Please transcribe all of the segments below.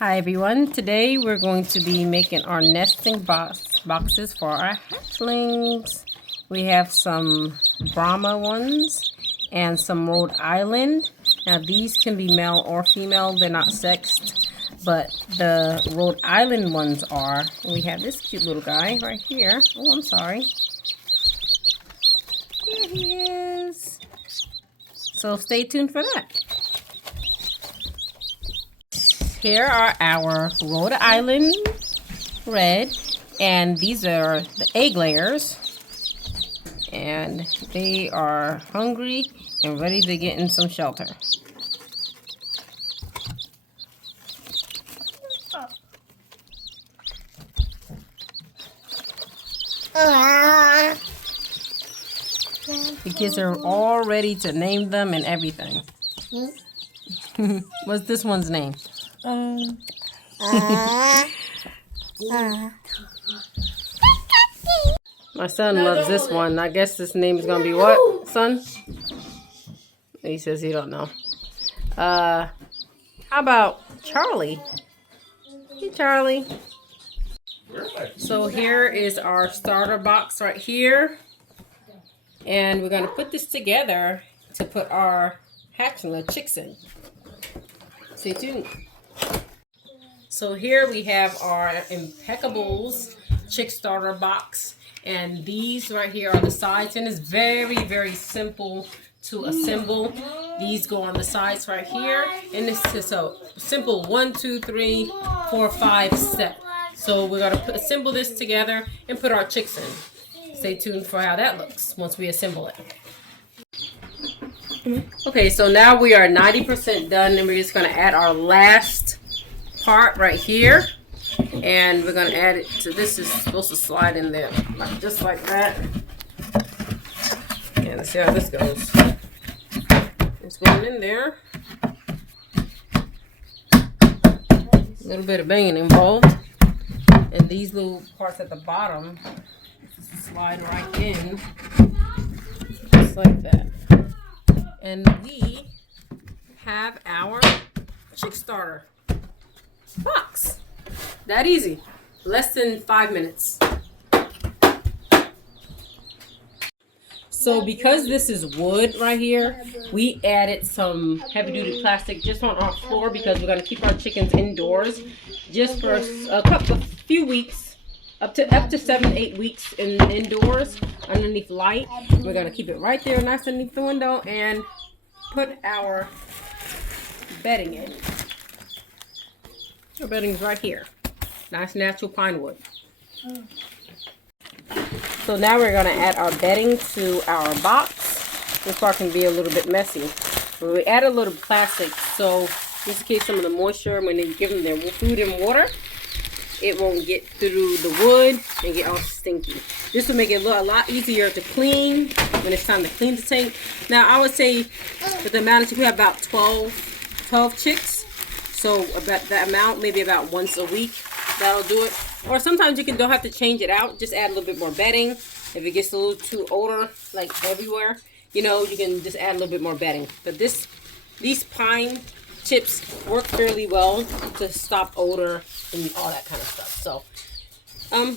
Hi everyone, today we're going to be making our nesting boxes for our hatchlings. We have some Brahma ones and some Rhode Island. Now these can be male or female, they're not sexed, but the Rhode Island ones are. And we have this cute little guy right here. Oh, I'm sorry. Here he is. So stay tuned for that. Here are our Rhode Island red, and these are the egg layers, and they are hungry and ready to get in some shelter. The kids are all ready to name them and everything. What's this one's name? My son loves this one. I guess this name is gonna be what, son? He says he don't know. How about Charlie? Hey, Charlie. So here is our starter box right here, and we're gonna put this together to put our hatchling chicks in. Stay tuned. So here we have our Impeckables chick starter box, and these right here are the sides, and it's very, very simple to assemble. These go on the sides right here, and this is a simple 1, 2, 3, 4, 5 step. So we're gonna assemble this together and put our chicks in. Stay tuned for how that looks once we assemble it. Okay, so now we are 90% done, and we're just gonna add our last part right here, and we're gonna add it to this. Is supposed to slide in there just like that, and let's see how this goes. It's going in there. A little bit of banging involved, and these little parts at the bottom just slide right in just like that, and we have our chick starter box. That easy. Less than 5 minutes. So because this is wood right here, we added some heavy duty plastic just on our floor because we're going to keep our chickens indoors just for a few weeks, up to 7-8 weeks indoors underneath light. We're going to keep it right there nice underneath the window and put our bedding in. Our bedding's right here. Nice natural pine wood. So now we're going to add our bedding to our box. This part can be a little bit messy. But we add a little plastic so just in case some of the moisture, when they give them their food and water, it won't get through the wood and get all stinky. This will make it a lot easier to clean when it's time to clean the tank. Now I would say with the amount of chicks, we have about 12 chicks. So about that amount, maybe about once a week, that'll do it. Or sometimes you don't have to change it out. Just add a little bit more bedding. If it gets a little too odor, like everywhere, you know, you can just add a little bit more bedding. But these pine chips work fairly well to stop odor and all that kind of stuff. So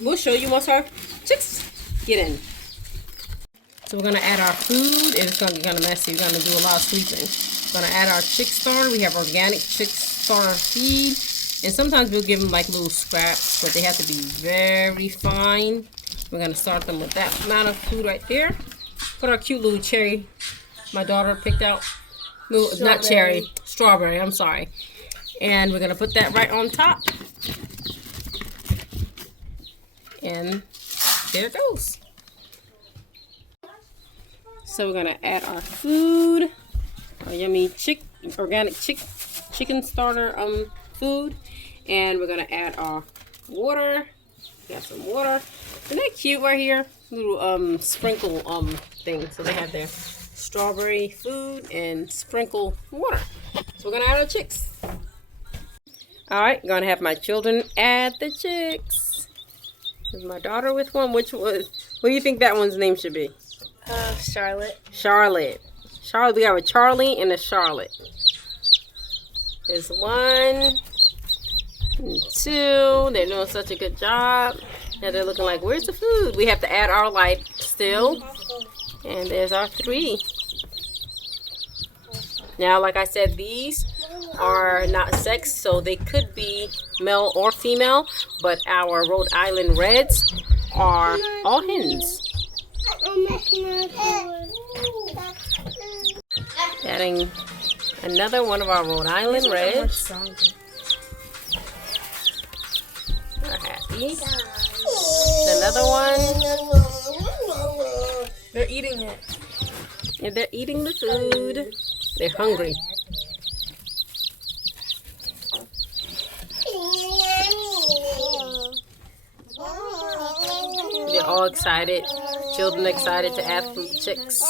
we'll show you once our chicks get in. So we're gonna add our food, and it's gonna get kind of messy. We're gonna do a lot of sweeping. We're gonna add our chick starter. We have organic chick starter feed, and sometimes we'll give them like little scraps, but they have to be very fine. We're gonna start them with that amount of food right there. Put our cute little cherry my daughter picked out. No, not cherry, strawberry, I'm sorry. And we're gonna put that right on top. And there it goes. So we're gonna add our food, our yummy organic chicken starter food, and we're gonna add our water. We got some water. Isn't that cute right here? Little sprinkle thing. So they have their strawberry food and sprinkle water. So we're gonna add our chicks. All right, gonna have my children add the chicks. There's my daughter with one. What do you think that one's name should be? Charlotte. Charlotte. We have a Charlie and a Charlotte. There's one, And 2. They're doing such a good job. Now they're looking like, where's the food? We have to add our light still. And there's our 3. Now, like I said, these are not sexed, so they could be male or female, but our Rhode Island Reds are all hens. Adding another one of our Rhode Island Reds. They're happy. Another one. They're eating it. And they're eating the food. They're hungry. They're all excited. Children excited to add some chicks.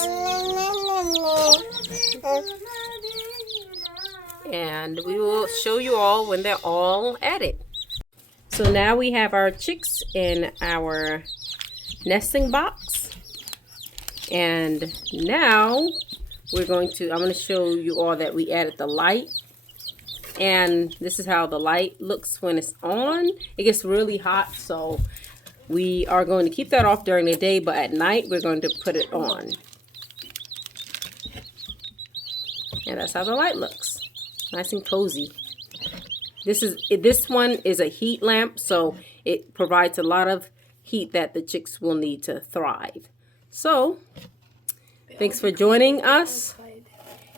And we will show you all when they're all added. So now we have our chicks in our nesting box. And now I'm going to show you all that we added the light. And this is how the light looks when it's on. It gets really hot, so we are going to keep that off during the day, but at night we're going to put it on. And that's how the light looks. Nice and cozy. This one is a heat lamp, so it provides a lot of heat that the chicks will need to thrive. So, thanks for joining us,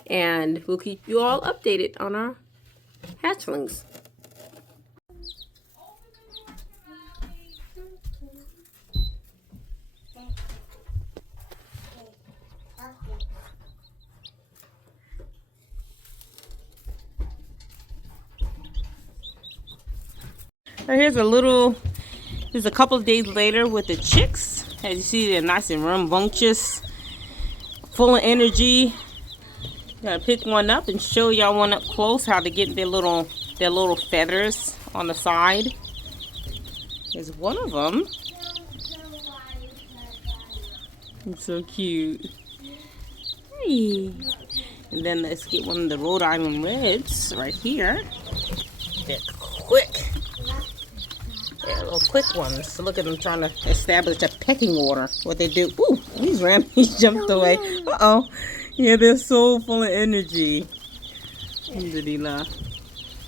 and we'll keep you all updated on our hatchlings. Here's a couple of days later with the chicks. As you see, they're nice and rambunctious, full of energy. Gotta pick one up and show y'all one up close how they get their little feathers on the side. There's one of them. It's so cute. Hey. And then let's get one of the Rhode Island Reds right here. They're quick. They're little quick ones. So look at them trying to establish a pecking order. What they do. Ooh, he jumped away. Uh-oh. Yeah, they're so full of energy. Alhamdulillah.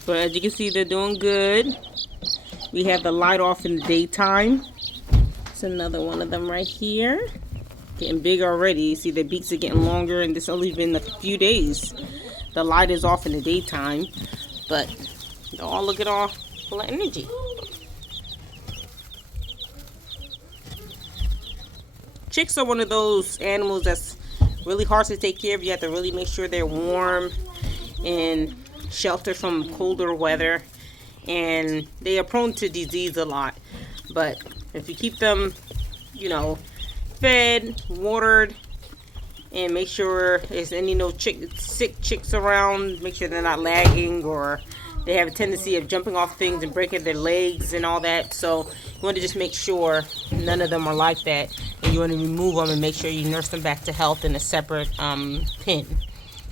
But as you can see, they're doing good. We have the light off in the daytime. There's another one of them right here. Getting big already. You see their beaks are getting longer, and this only been a few days. The light is off in the daytime, but they're all looking all full of energy. Chicks are one of those animals that's really hard to take care of. You have to really make sure they're warm and sheltered from colder weather, and they are prone to disease a lot. But if you keep them, fed, watered, and make sure there's any sick chicks around, make sure they're not lagging or they have a tendency of jumping off things and breaking their legs and all that. So you want to just make sure none of them are like that, and you want to remove them and make sure you nurse them back to health in a separate pen.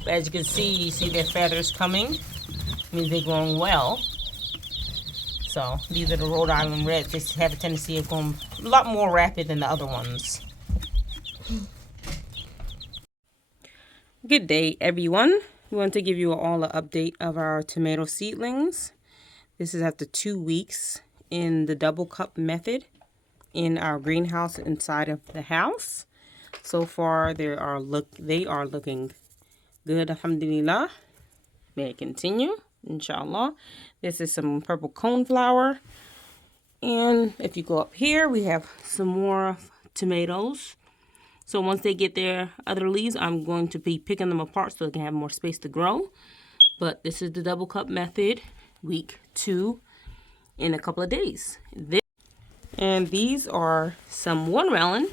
But as you can see, you see their feathers coming. It means they're growing well. So these are the Rhode Island Reds. They have a tendency of going a lot more rapid than the other ones. Good day, everyone. We want to give you all an update of our tomato seedlings. This is after 2 weeks in the double cup method in our greenhouse inside of the house. So far, they are looking good, alhamdulillah. May it continue, inshallah. This is some purple coneflower. And if you go up here, we have some more tomatoes. So once they get their other leaves, I'm going to be picking them apart so they can have more space to grow. But this is the double cup method, week 2, in a couple of days. And these are some watermelon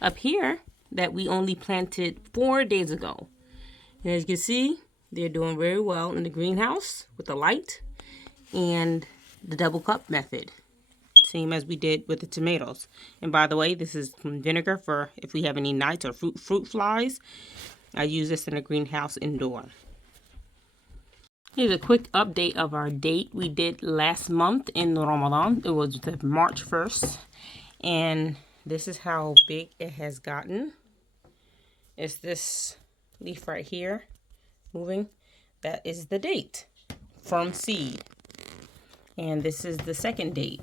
up here that we only planted 4 days ago. And as you can see, they're doing very well in the greenhouse with the light and the double cup method. Same as we did with the tomatoes. And by the way, this is vinegar for if we have any mites or fruit flies. I use this in a greenhouse indoor. Here's a quick update of our date we did last month in Ramadan. It was the March 1st. And this is how big it has gotten. It's this leaf right here moving. That is the date from seed. And this is the second date.